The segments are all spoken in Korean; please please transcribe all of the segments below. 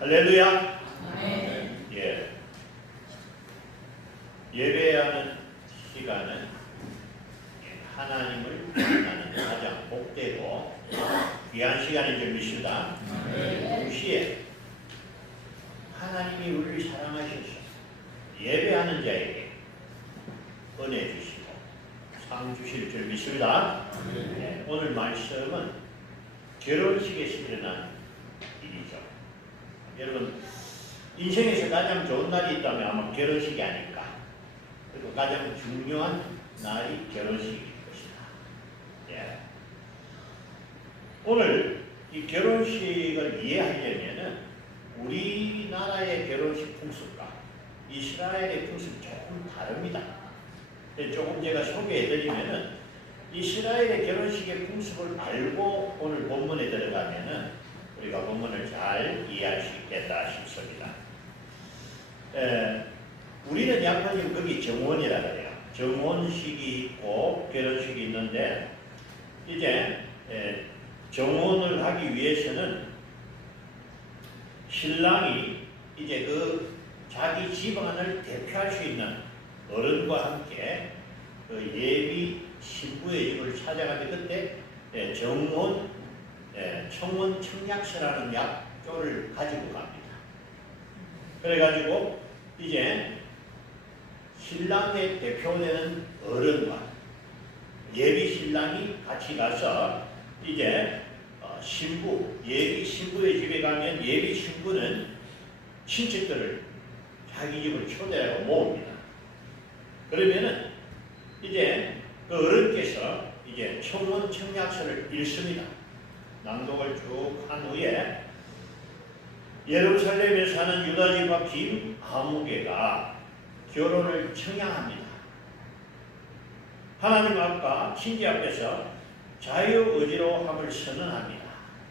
할렐루야. 네. 예. 예배하는 시간은 하나님을 만나는 가장 복되고 귀한 시간인 줄 믿습니다. 동시에 하나님이 우리를 사랑하셔서 예배하는 자에게 은혜 주시고 상 주실 줄 믿습니다. 네, 오늘 말씀은 결혼식에서 일어난 일이죠. 여러분, 인생에서 가장 좋은 날이 있다면 아마 결혼식이 아닐까. 그리고 가장 중요한 날이 결혼식일 것이다. 예. 오늘 이 결혼식을 이해하려면은 우리나라의 결혼식 풍습과 이스라엘의 풍습이 조금 다릅니다. 조금 제가 소개해드리면은 이스라엘의 결혼식의 풍습을 알고 오늘 본문에 들어가면은 우리가 본문을 잘 이해할 수 있겠다 싶습니다. 우리는 약간 거기 정혼이라 그래요. 정혼식이 있고 결혼식이 있는데 이제 정혼을 하기 위해서는 신랑이 이제 그 자기 집안을 대표할 수 있는 어른과 함께 그 예비 신부의 집을 찾아가는데 그때 정혼 청혼 청약서라는 약조를 가지고 갑니다. 그래가지고 이제 신랑의 대표되는 어른과 예비 신랑이 같이 가서 이제 신부, 예비 신부의 집에 가면 예비 신부는 친척들을 자기 집을 초대하고 모읍니다. 그러면은 이제 그 어른께서 이제 청혼 청약서를 읽습니다. 낭독을 쭉 한 후에 예루살렘에 사는 유다집과 김아무개가 결혼을 청약합니다. 하나님 앞과 친지 앞에서 자유의지로함을 선언합니다.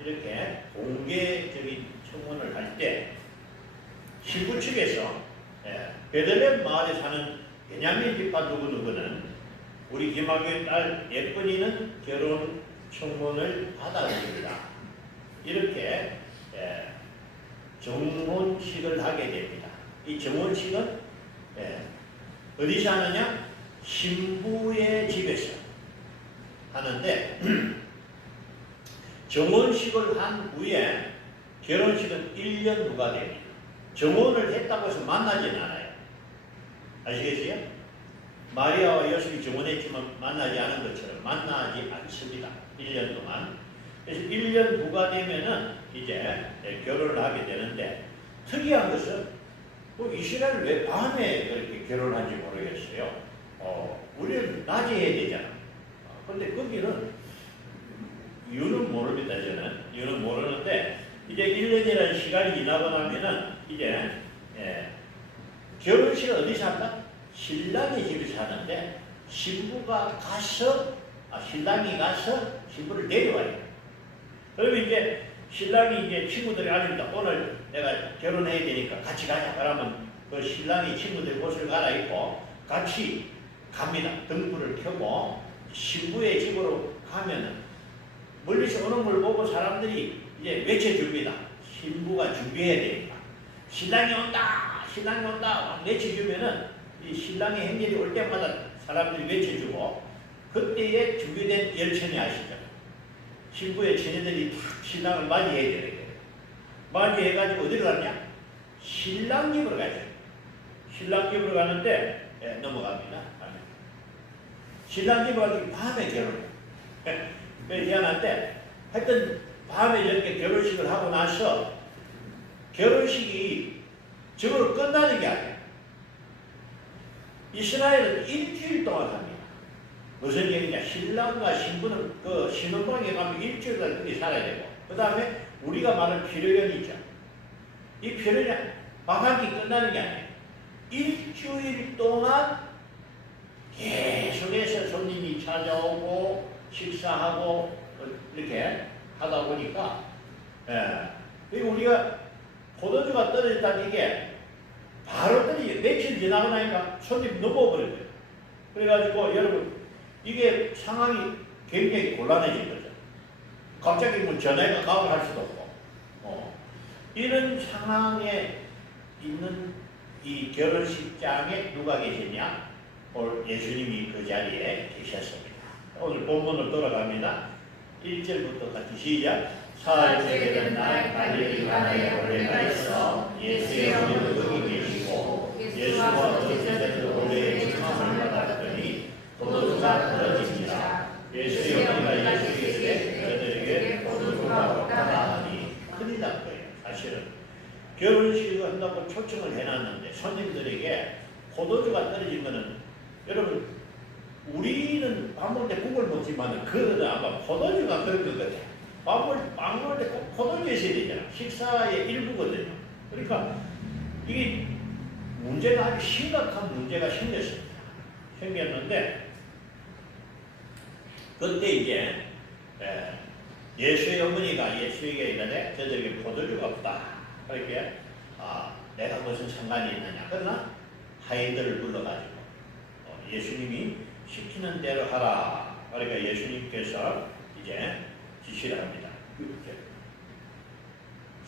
이렇게 공개적인 청혼을 할 때 신부 측에서 베들레헴 마을에 사는 베냐민 집파 누구누구는 우리 김아무개 딸 예쁜이는 결혼 청혼을 받아들입니다. 이렇게 정혼식을 하게 됩니다. 이 정혼식은 어디서 하느냐? 신부의 집에서 하는데 정혼식을 한 후에 결혼식은 1년 후가 됩니다. 정혼을 했다고 해서 만나지는 않아요. 아시겠어요? 마리아와 요셉이 정혼했지만 만나지 않은 것처럼 만나지 않습니다. 1년 동안. 그래서 1년 후가 되면은 이제 결혼을 하게 되는데 특이한 것은 이스라엘 왜 밤에 그렇게 결혼한지 모르겠어요. 우리는 낮에 해야 되잖아. 그런데 거기는 이유는 모릅니다. 저는 이유는 모르는데 이제 1년이라는 시간이 지나고 나면은 이제 결혼식을 어디서 한다? 신랑의 집에서 하는데 신부가 가서 신랑이 가서 신부를 데려와요. 그러면 이제 신랑이 이제 친구들이 아닙니다. 오늘 내가 결혼해야 되니까 같이 가자. 그러면 그 신랑이 친구들 옷을 갈아입고 같이 갑니다. 등불을 켜고 신부의 집으로 가면은 멀리서 오는 걸 보고 사람들이 이제 외쳐줍니다. 신부가 준비해야 되니까. 신랑이 온다! 신랑이 온다! 외쳐주면은 이 신랑의 행렬이 올 때마다 사람들이 외쳐주고 그때에 준비된 열천이 아시죠? 신부의 처녀들이 탁 신랑을 맞이해야 되는 거예요. 맞이해가지고 어디로 가냐? 신랑 집으로 가죠. 신랑 집으로 가는데 넘어갑니다. 신랑 집으로 가기 밤에 결혼해요. 미안한데 하여튼 밤에 이렇게 결혼식을 하고 나서 결혼식이 저거로 끝나는 게 아니에요. 이스라엘은 일주일 동안 합니다. 무슨 얘기냐? 신랑과 신부는 그 신혼방에 가면 일주일간 거기 살아야 되고, 그 다음에 우리가 말하는 피로연이 있죠. 이 피로연, 방학이 끝나는 게 아니에요. 일주일 동안 계속해서 손님이 찾아오고, 식사하고, 이렇게 하다 보니까, 그리고 우리가 포도주가 떨어졌다는 게 바로 떨어져요. 며칠 지나고 나니까 손님이 넘어버려요. 그래가지고 여러분, 이게 상황이 굉장히 곤란해진 거죠. 갑자기 뭐 전화가 가고 할 수도 없고. 이런 상황에 있는 이 결혼식장에 누가 계시냐? 오늘 예수님이 그 자리에 계셨습니다. 오늘 본문으로 돌아갑니다. 1절부터 같이 시작. 사흘째 되는 날 갈릴리 가나에 올레가 있어 예수의 어머니도 거기 계시고 예수와 그 제자들 올레의 청함을 받았더니 포도주가 떨어집니다. 예수의 어머니가 예수에게 저들에게 포도주가 없다가 하니 큰일 난 거예요. 사실은 결혼식을 한다고 초청을 해놨는데 손님들에게 포도주가 떨어진 거는 여러분 우리는 밥 먹을 때 국을 먹지만 그거는 아마 포도주가 그런 거거든요. 빵 먹을 때 꼭 포도주 있어야 되잖아. 식사의 일부거든요. 그러니까 이게 문제가 아주 심각한 문제가 생겼는데 그때 이제 예수의 어머니가 예수에게 이르되 저들에게 포도주가 없다. 그렇게 내가 무슨 상관이 있느냐. 그러나 하인들을 불러가지고 예수님이 시키는 대로 하라. 그러니까 예수님께서 이제 지시를 합니다.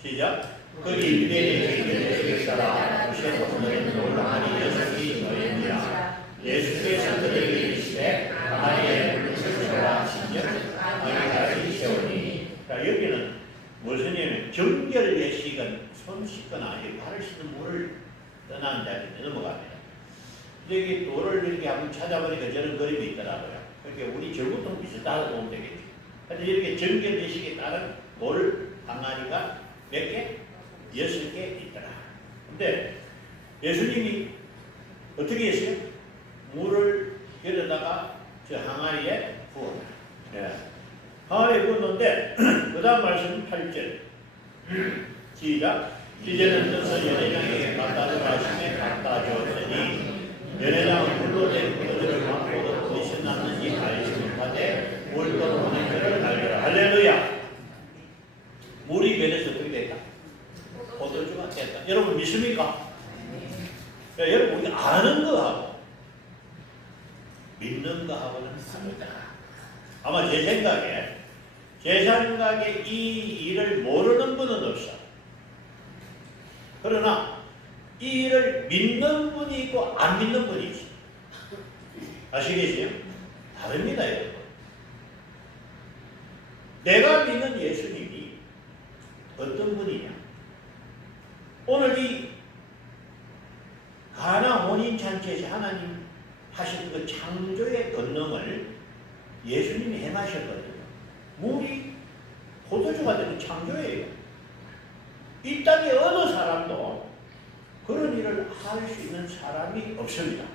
시작. 거기 유대인에게 예수의 사람 무시해서 너희는 올라가니 예수님이 너희니라. 예수께서 그들에게 이르시되 가만히에 물을 세우라 진정 가만히까지 세우니. 여기는 무슨 정결 예식은 손 씻거나 발을 씻는 물을 떠나는 자리에 넘어갑니다. 여기 돌을 이렇게 한번 찾아보니까 저런 그림이 있더라고요. 그러니까 우리 절구통 비슷하다고 보면 되겠지. 그래서 이렇게 정결 예식에 따른 돌 항아리가 몇 개? 6개 있더라. 근데 예수님이 어떻게 했어요? 물을 열어다가 저 항아리에 부어라. 항아리에 부었는데 그 다음 말씀 8절 시작. 이제는 떠서 연회장에게 갖다 주라 하시매 갖다 주었으니 연회장은 물로 된 그들을 맛보고 무엇이 났는지 알지 못하되 물 떠오르는 그를 알려라. 할렐루야. 물이 변해서 어떻게 됐다? 포도주가 됐다. 여러분 믿습니까? 여러분 우리 아는 거하고 믿는 거하고는 다르다. 아마 제 생각에 이 일을 모르는 분은 없어. 그러나 이 일을 믿는 분이 있고 안 믿는 분이 있어. 아시겠어요? 다릅니다, 여러분. 내가 믿는 예수님이 어떤 분이냐? 오늘 이 가나 혼인잔치에서 하나님 하신 그 창조의 권능을 예수님이 행하셨거든요. 물이 포도주가 되는 창조예요. 이 땅에 어느 사람도 그런 일을 할 수 있는 사람이 없습니다.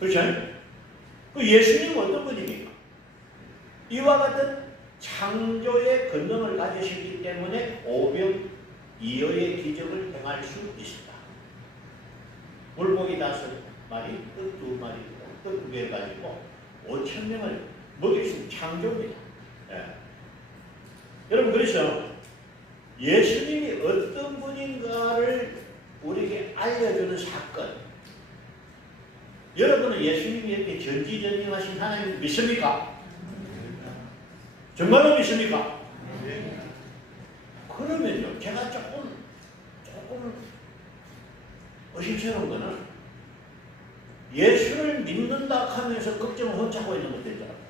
그렇죠? 그 예수님은 어떤 분입니까? 이와 같은 창조의 권능을 가지셨기 때문에 오병이어의 기적을 행할 수 있습니다. 물고기 5마리, 떡 2마리, 떡 2개 가지고 5,000명을 먹일 수 있는 창조입니다. 여러분 그래서 예수님이 어떤 분인가를 우리에게 알려주는 사건. 여러분은 예수님이 이렇게 전지전능하신 하나님을 믿습니까? 정말로 믿습니까? 그러면요, 제가 조금 의심스러운 거는 예수를 믿는다 하면서 걱정을 혼자하고 있는 것도 있더라고요.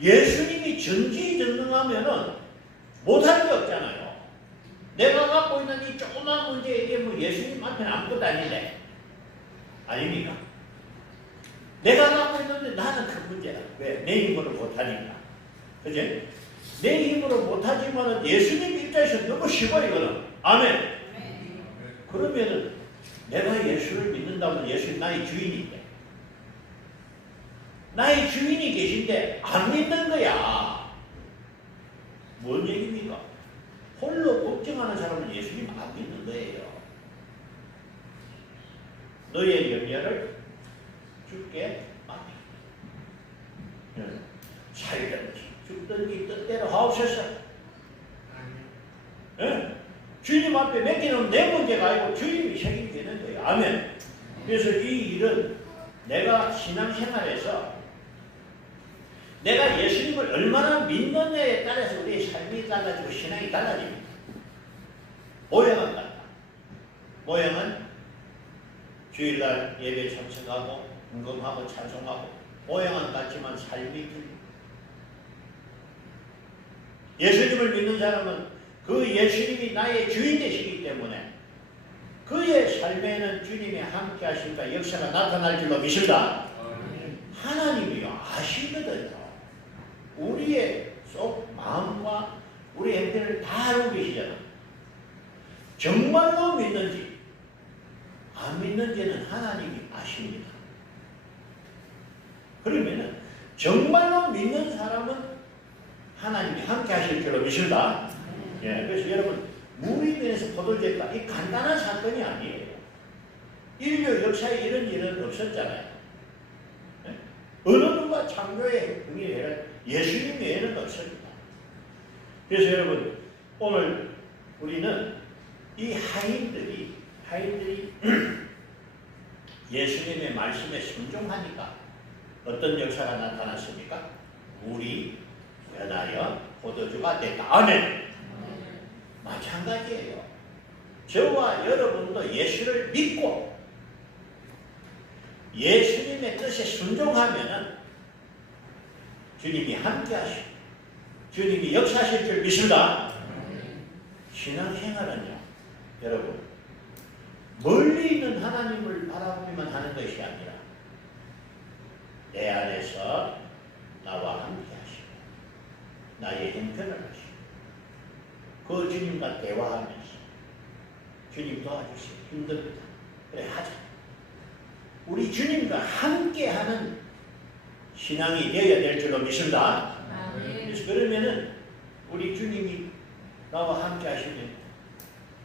예수님이 전지전능하면은 못할 게 없잖아요. 내가 갖고 있는 이 조그만 문제에 뭐 예수님 앞에는 아무것도 아닌데. 아닙니까? 내가 갖고 있는데 나는 큰 문제다. 왜? 내 힘으로 못하니까. 그지? 내 힘으로 못하지만은 예수님 입장에서 너무 쉬워, 이거는. 아멘. 그러면은 내가 예수를 믿는다면 예수님 나의 주인인데. 나의 주인이 계신데 안 믿는 거야. 뭔 얘기입니까? 홀로 걱정하는 사람은 예수님 안 믿는 거예요. 너의 염려를 주께 맡기라. 살든지 죽든지 뜻대로 하옵소서. 주님 앞에 맡기는 내 문제가 아니고 주님이 책임이 되는 거예요. 아멘. 그래서 이 일은 내가 신앙생활에서 내가 예수님을 얼마나 믿느냐에 따라서 우리의 삶이 달라지고 신앙이 달라집니다. 모양은 같다. 모양은 주일날 예배 참석하고 궁금하고 찬송하고 모양은 같지만 삶이 틀립니다. 예수님을 믿는 사람은 그 예수님이 나의 주인 되시기 때문에 그의 삶에는 주님의 함께 하심과 역사가 나타날 줄로 믿습니다. 하나님이요 아시거든요. 우리의 속 마음과 우리 행태를 다 알고 계시잖아. 정말로 믿는지 안 믿는지는 하나님이 아십니다. 그러면은 정말로 믿는 사람은 하나님이 함께 하실 줄로 믿습니다. 예, 그래서 여러분 무리면에서 포도주가 이 간단한 사건이 아니에요. 인류 역사에 이런 일은 없었잖아요. 예? 어느 누가 창조의 흥미해라 예수님 외에는 없습니다. 그래서 여러분 오늘 우리는 이 하인들이 예수님의 말씀에 순종하니까 어떤 역사가 나타났습니까? 물이 변하여 포도주가 됐다. 아멘. 마찬가지예요. 저와 여러분도 예수를 믿고 예수님의 뜻에 순종하면은 주님이 함께 하시고 주님이 역사하실 줄 믿습니다. 신앙생활은요, 여러분 멀리 있는 하나님을 바라보기만 하는 것이 아니라 내 안에서 나와 함께 하시고 나의 형편을 하시고 그 주님과 대화하면서 주님 도와주세요. 힘듭니다. 그래 하자. 우리 주님과 함께하는 신앙이 되어야 될 줄로 믿습니다. 그래서 그러면은 우리 주님이 나와 함께 하시면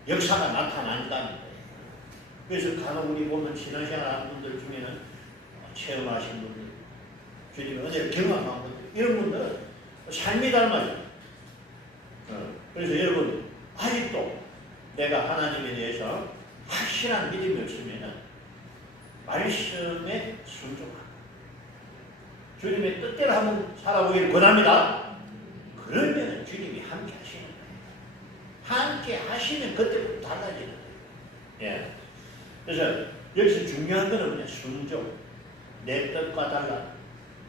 역사가 나타난다는 거예요. 그래서 간혹 우리 보면 신앙생활 하는 분들 중에는 체험하신 분들, 주님의 은혜를 경험한 분들, 이런 분들은 삶이 닮아요. 그래서 여러분 아직도 내가 하나님에 대해서 확실한 믿음이 없으면 말씀에 순종하고 주님의 뜻대로 한번 살아보기를 권합니다. 그러면 주님이 함께 하시는 거예요. 함께 하시면 그때부터 달라지는 거예요. 예. 그래서 여기서 중요한 것은 그냥 순종. 내 뜻과 달라,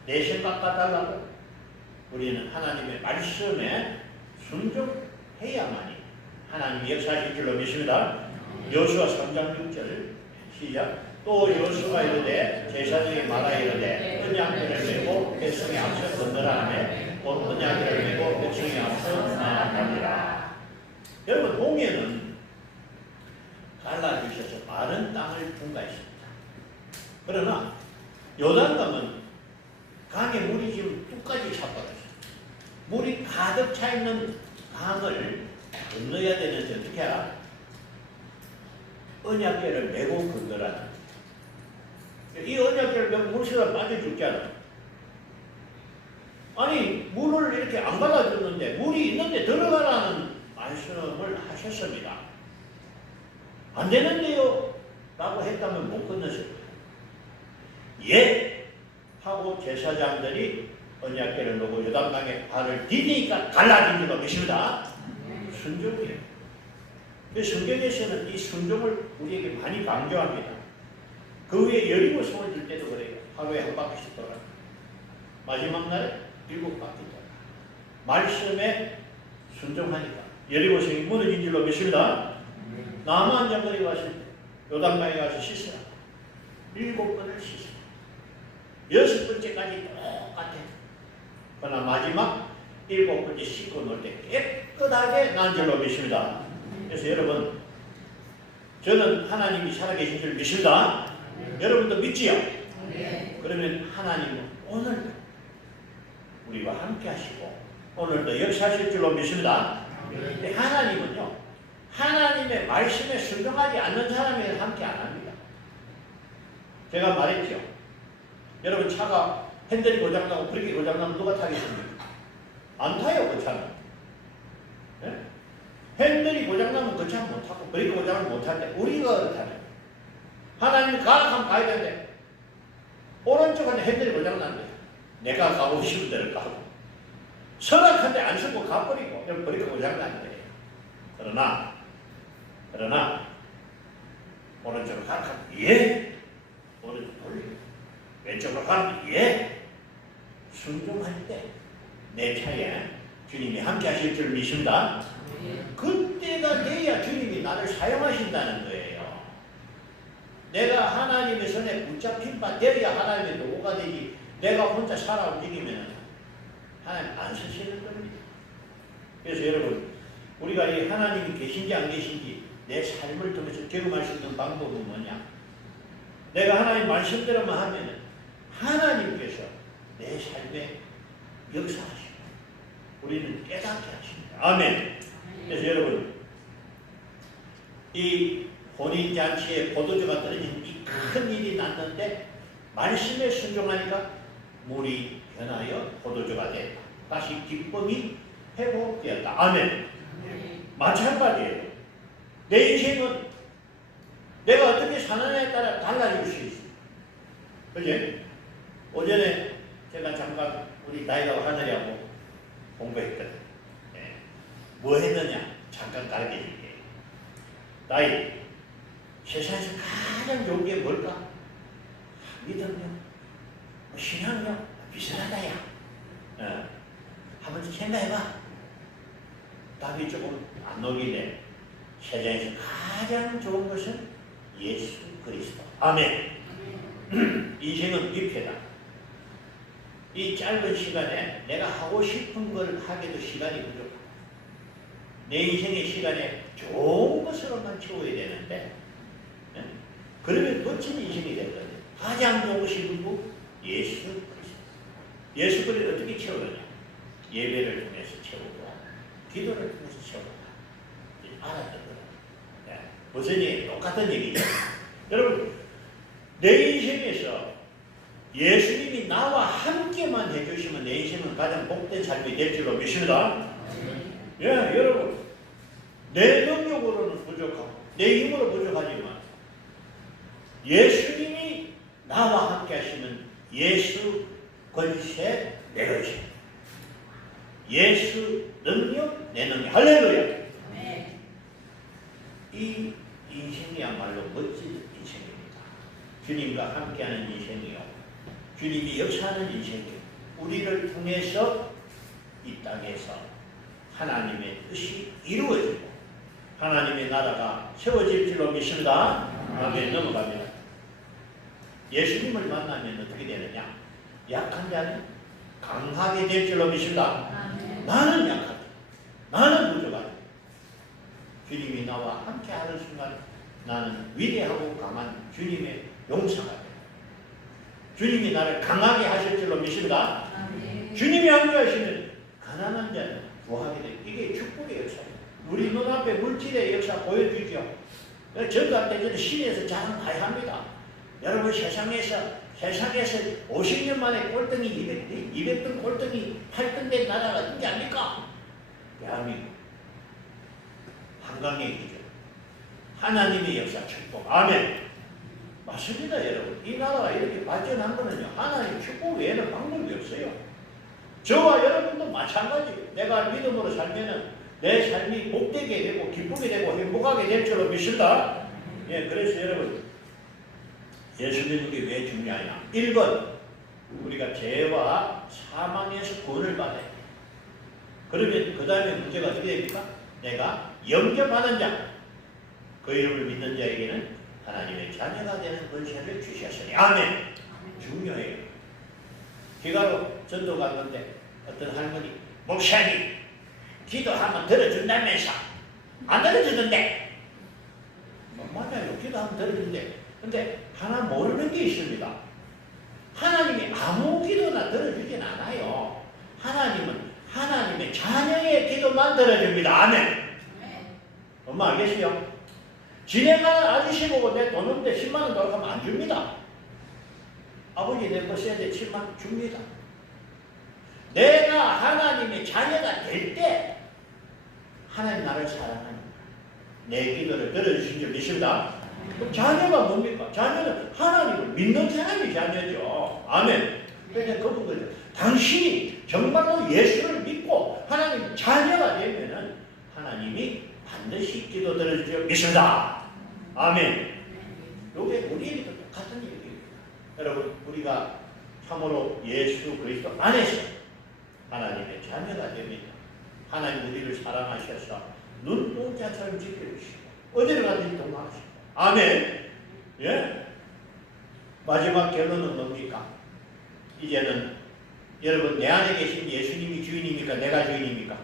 내 생각과 달라고 우리는 하나님의 말씀에 순종해야만이 하나님이 역사하실 줄로 믿습니다. 여호수아 3장 6절 시작. 또 여호수아가 이르되 제사장이 말하 이르되 언약궤를 메고 백성의 앞서 건너라 하매 곧 언약궤를 메고 백성의 앞서 나아가니라. 여러분 홍해는 갈라주셔서 마른 땅을 통과했습니다. 그러나 요단강은 강에 물이 지금 뚝까지 차버렸어요. 물이 가득 차 있는 강을 건너야 되는데 어떻게 알아? 언약궤를 메고 건너라. 이 언약궤를 메고 물새가 빠져 죽잖아. 아니 물을 이렇게 안 갈라줬는데 물이 있는데 들어가라는 말씀을 하셨습니다. 안 되는데요? 라고 했다면 못 건넜을 거예요. 예! 하고 제사장들이 언약궤를 놓고 요단강에 발을 디디니까 갈라진 줄로 믿습니다. 순종이에요. 성경에서는 이 순종을 우리에게 많이 강조합니다. 그 위에 여리고 성을 들 때도 그래요. 하루에 한 바퀴씩 돌아. 마지막 날에 7바퀴 돌아. 말씀에 순종하니까 여리고 성이 무너진 줄로 믿습니다. 남한 장군이 왔을 때 요단강에 가서 씻으라. 7번을 씻으라. 6번째까지 똑같아. 그러나 마지막 7번째 씻고 놀 때 깨끗하게 난 줄로 믿습니다. 그래서 여러분 저는 하나님이 살아계신 줄 믿습니다. 여러분도 믿지요? 그러면 하나님은 오늘 우리와 함께 하시고 오늘도 역사하실 줄로 믿습니다. 하나님은요 하나님의 말씀에 순종하지 않는 사람에게 함께 안 합니다. 제가 말했죠. 여러분 차가 핸들이 고장나고 브레이크 고장나면 누가 타겠습니까? 안 타요 그 차는. 네? 핸들이 고장나면 그 차는 못 타고 브레이크 고장을 못 탈 때 우리가 타요. 하나님이 가라 하면 가야 되는데 오른쪽은 핸들이 고장난대. 내가 가고 싶은 데를 가고 설악한데 안 쓰고 가버리고 그냥 버리고 고장난 거예요. 그러나 오른쪽으로 가면 예, 오른쪽 돌리고 왼쪽으로 가면 예. 순종할 때 내 차에 주님이 함께 하실 줄 믿습니다. 그때가 돼야 주님이 나를 사용하신다는 거예요. 내가 하나님의 손에 붙잡힌 바 되어야 하나님의 도구가 되지, 내가 혼자 살아 움직이면 하나님 안 쓰시는 겁니다. 그래서 여러분, 우리가 이 하나님이 계신지 안 계신지 내 삶을 통해서 경험할 수 있는 방법은 뭐냐? 내가 하나님 말씀대로만 하면 하나님께서 내 삶에 역사하시고 우리는 깨닫게 하십니다. 아멘. 그래서 여러분, 이 혼인잔치에 포도주가 떨어진 이 큰 일이 났는데 말씀에 순종하니까 물이 변하여 포도주가 됐다. 다시 기쁨이 회복되었다. 아멘. 마찬가지예요. 내 인생은 내가 어떻게 사느냐에 따라 달라질 수 있어요. 그지? 오전에 제가 잠깐 우리 나이가 하느냐고 공부했거든. 네. 뭐 했느냐? 잠깐 가르쳐 줄게요. 나이, 세상에서 가장 좋은 게 뭘까? 믿음력, 신앙력, 비슷하다야. 한번 생각해봐. 답이 조금 안 녹이네. 세상에서 가장 좋은 것은 예수 그리스도. 아멘. 인생은 뷔페다. 이 짧은 시간에 내가 하고 싶은 걸 하기도 시간이 부족하다. 내 인생의 시간에 좋은 것으로만 채워야 되는데, 그러면 멋진 인생이 되거든요. 가장 좋은 것이 누구? 예수 그리스도. 예수 그리스도를 어떻게 채우느냐? 예배를 통해서 채우고, 기도를 통해서 채우고, 알았던 거예요. 무슨 얘기? 똑같은 얘기죠. 여러분, 내 인생에서 예수님이 나와 함께만 해주시면 내 인생은 가장 복된 삶이 될 줄로 믿습니다. 예, 여러분, 내 능력으로는 부족하고 내 힘으로 부족하지만 예수님이 나와 함께 하시면 예수 권세 내 것이, 예수 능력 내 능력. 할렐루야. 이 인생이야말로 멋진 인생입니다. 주님과 함께하는 인생이요, 주님이 역사하는 인생이요, 우리를 통해서 이 땅에서 하나님의 뜻이 이루어지고 하나님의 나라가 세워질 줄로 믿습니다. 아멘. 넘어갑니다. 예수님을 만나면 어떻게 되느냐? 약한 자는 강하게 될 줄로 믿습니다. 나는 약하다. 나는 부족하다. 주님이 나와 함께 하는 순간 나는 위대하고 강한 주님의 용사가 됩니다. 주님이 나를 강하게 하실 줄로 믿습니다. 주님이 함께 하시면 가난한 자는 구하게 됩니다. 이게 축복의 역사입니다. 우리 눈앞에 물질의 역사 보여주죠. 전갈 때 저는 시내에서 자랑해야 합니다. 여러분, 세상에서 50년 만에 꼴등이 200등 꼴등이 8등 된 나라가 있지 않습니까? 대한민국. 한강의 기준. 하나님의 역사 축복. 아멘. 맞습니다, 여러분. 이 나라가 이렇게 발전한 거는요, 하나님 축복 외에는 방법이 없어요. 저와 여러분도 마찬가지예요. 내가 믿음으로 살면은 내 삶이 복되게 되고 기쁘게 되고 행복하게 될 줄로 믿습니다. 예, 그래서 여러분, 예수 믿는 게 왜 중요하냐? 1번, 우리가 죄와 사망에서 구원을 받아야 돼. 그러면 그 다음에 문제가 어떻게 됩니까? 내가 영접하는 자, 그 이름을 믿는 자에게는 하나님의 자녀가 되는 권세를 주셨으니. 아멘. 중요해요. 기가로 전도 갔는데 어떤 할머니, 목사님 기도하면 들어준다면서 안 들어주던데. 맞아요. 기도하면 들어준대. 근데 하나 모르는 게 있습니다. 하나님이 아무 기도나 들어주진 않아요. 하나님은 하나님의 자녀의 기도만 들어줍니다. 아멘. 엄마 알겠어요? 지내가는 아저씨 보고 내 돈 없는데 10만 원 넣으면 안 줍니다. 아버지 내 거 써야 돼 7만 원 줍니다. 내가 하나님의 자녀가 될 때 하나님 나를 사랑하는 거야. 내 기도를 들어주신 줄 믿습니다. 그럼 자녀가 뭡니까? 자녀는 하나님을 믿는 사람이 자녀죠. 아멘. 그러니까 그런 거죠. 당신이 정말로 예수를 믿고 하나님 자녀가 되면은 하나님이 반드시 기도 들어줄 믿습니다. 아멘. 요게 우리에게도 똑같은 얘기입니다. 여러분, 우리가 참으로 예수 그리스도 안에서 하나님의 자녀가 됩니다. 하나님 우리를 사랑하셔서 눈동자처럼 지켜주시고 어디를 가든지 동행하시고. 아멘. 예? 마지막 결론은 뭡니까? 이제는 여러분, 내 안에 계신 예수님이 주인입니까? 내가 주인입니까?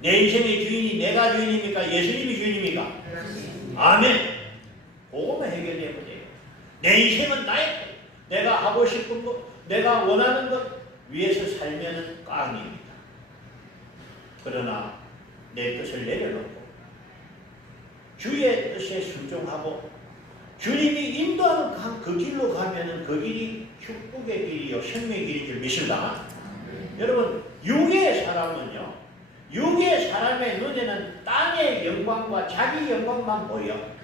내 인생의 주인이 내가 주인입니까? 예수님이 주인입니까? 아멘. 그거만 해결되면 돼요. 내 인생은 나의 것, 내가 하고 싶은 것, 내가 원하는 것 위해서 살면은 꽝입니다. 그러나 내 뜻을 내려놓고 주의 뜻에 순종하고 주님이 인도하는 그 길로 가면은 그 길이 축복의 길이요 생명의 길인 줄 믿습니다. 여러분, 육의 사람은요, 육의 사람의 눈에는 땅의 영광과 자기 영광만 보여.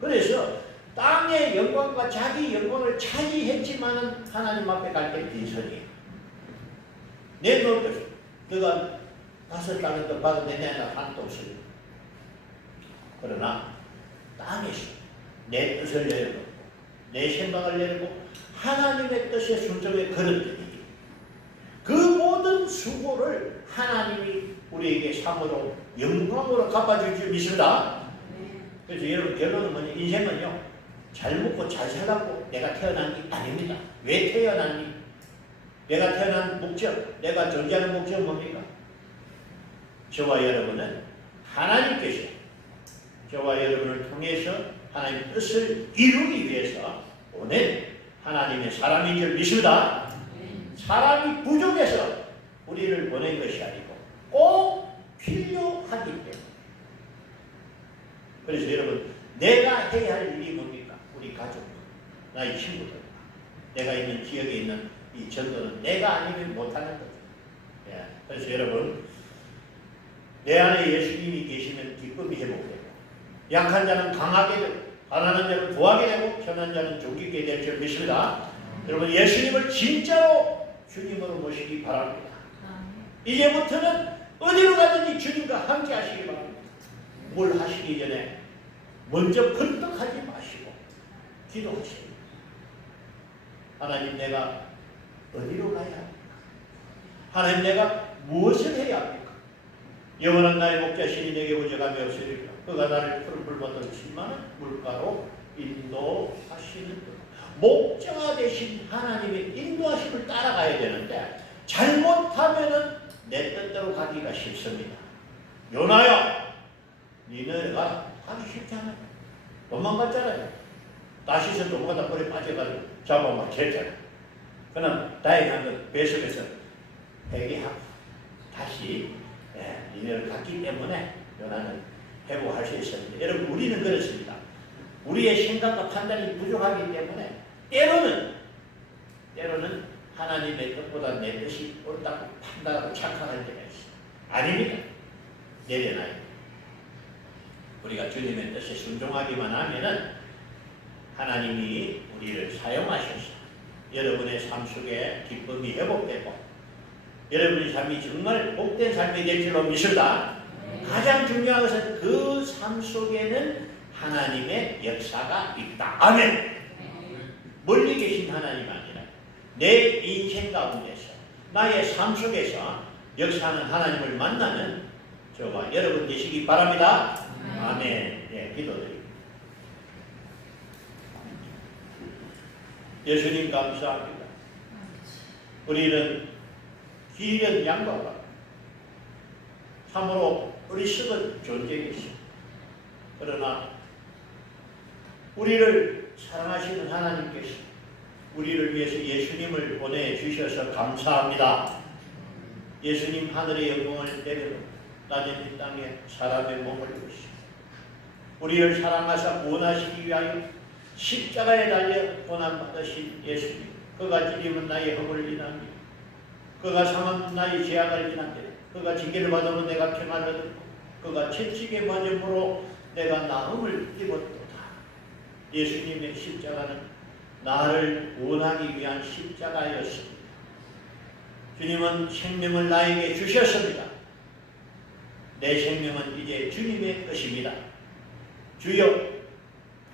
그래서 땅의 영광과 자기 영광을 차지했지만은 하나님 앞에 갈 때 빈손이에요. 내 눈을 너가 5달란트 받았는데 내가 하나도 없어요. 그러나 땅에서 내 뜻을 내려놓고 내 생각을 내려놓고 하나님의 뜻에 순종해 걸었더니 그 모든 수고를 하나님이 우리에게 상으로 영광으로 갚아줄 줄 믿습니다. 그래서 여러분, 결론은 뭐냐? 인생은요, 잘 먹고 잘 살라고 내가 태어난 게 아닙니다. 왜 태어났니? 내가 태어난 목적, 내가 존재하는 목적은 뭡니까? 저와 여러분은 하나님께서 저와 여러분을 통해서 하나님의 뜻을 이루기 위해서 보낸 하나님의 사람인 줄 믿습니다. 사람이 부족해서 우리를 보낸 것이 아니고 꼭 필요하기 때문에. 그래서 여러분, 내가 해야 할 일이 뭡니까? 우리 가족, 나의 친구들, 내가 있는 지역에 있는 이 전도는 내가 아니면 못하는 거죠. 예. 그래서 여러분, 내 안에 예수님이 계시면 기쁨이 회복되고 약한 자는 강하게 되고 가난한 자는 부하게 되고 편한 자는 존귀게 될 줄 믿습니다. 여러분, 예수님을 진짜로 주님으로 모시기 바랍니다. 이제부터는 어디로 가든지 주님과 함께 하시기 바랍니다. 뭘 하시기 전에 먼저 번뜩하지 마시고 기도하세요. 하나님, 내가 어디로 가야 합니까? 하나님, 내가 무엇을 해야 합니까? 영원한 나의 목자신이 내게 부족함이 없으리라. 그가 나를 푸른 불보듯 10만원 물가로 인도하시는 것. 목자 되신 하나님의 인도하심을 따라가야 되는데 잘못하면은 내 뜻대로 가기가 쉽습니다. 요나야, 니네가 가기 쉽잖아요. 도망갔잖아요. 다시서 도망가다 불에 빠져가지고 잡아만 쳤잖아요. 그럼 다행한 배 속에서 회개하고 다시 니네를 갔기 때문에 요나는 회복할 수 있었는데, 여러분, 우리는 그렇습니다. 우리의 생각과 판단이 부족하기 때문에 때로는 하나님의 뜻보다 내 뜻이 옳다고 판단하고 착각할 때가 있어요. 아닙니다. 내려놔요. 우리가 주님의 뜻에 순종하기만 하면은 하나님이 우리를 사용하셔서 여러분의 삶 속에 기쁨이 회복되고 여러분의 삶이 정말 복된 삶이 될 줄로 믿습니다. 가장 중요한 것은 그 삶 속에는 하나님의 역사가 있다. 아멘. 멀리 계신 하나님 아니라 내 인생 가운데서 나의 삶 속에서 역사하는 하나님을 만나는 저와 여러분 되시기 바랍니다. 아멘. 네, 기도드립니다. 예수님 감사합니다. 우리는 기이한 양반과 참으로 어리석은 존재이시오. 그러나 우리를 사랑하시는 하나님께서 우리를 위해서 예수님을 보내주셔서 감사합니다. 예수님 하늘의 영광을 내려놓고 낮은 이 땅에 사람의 몸을 입으시고 우리를 사랑하사 구원하시기 위하여 십자가에 달려 고난받으신 예수님, 그가 찔림은 나의 허물을 인하며 그가 상함은 나의 죄악을 인하며 그가 징계를 받으면 내가 평안을 얻고 그가 채찍에 맞음으로 내가 나음을 입었도다. 예수님의 십자가는 나를 구원하기 위한 십자가였습니다. 주님은 생명을 나에게 주셨습니다. 내 생명은 이제 주님의 것입니다. 주여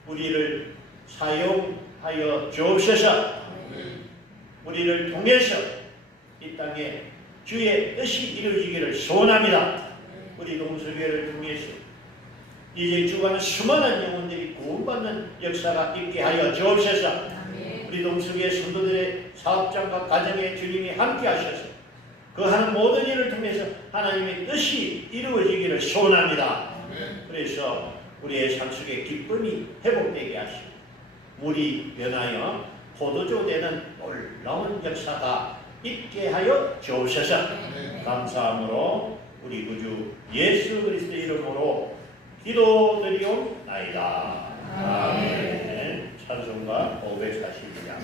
우리를 사용하여 주옵소서. 우리를 통해서 이 땅에 주의 뜻이 이루어지기를 소원합니다. 우리 동서교회를 통해서 이제 주가는 수많은 영혼들이 구원받는 역사가 있게 하여 주옵소서. 우리 동서교회 성도들의 사업장과 가정에 주님이 함께 하셔서 그 하는 모든 일을 통해서 하나님의 뜻이 이루어지기를 소원합니다. 그래서 우리의 삶 속에 기쁨이 회복되게 하시고 물이 변하여 포도주 되는 놀라운 역사가 있게 하여 주옵소서. 감사함으로 우리 구주 예수 그리스도 이름으로 기도드리옵나이다. 아멘. 찬송가 542장.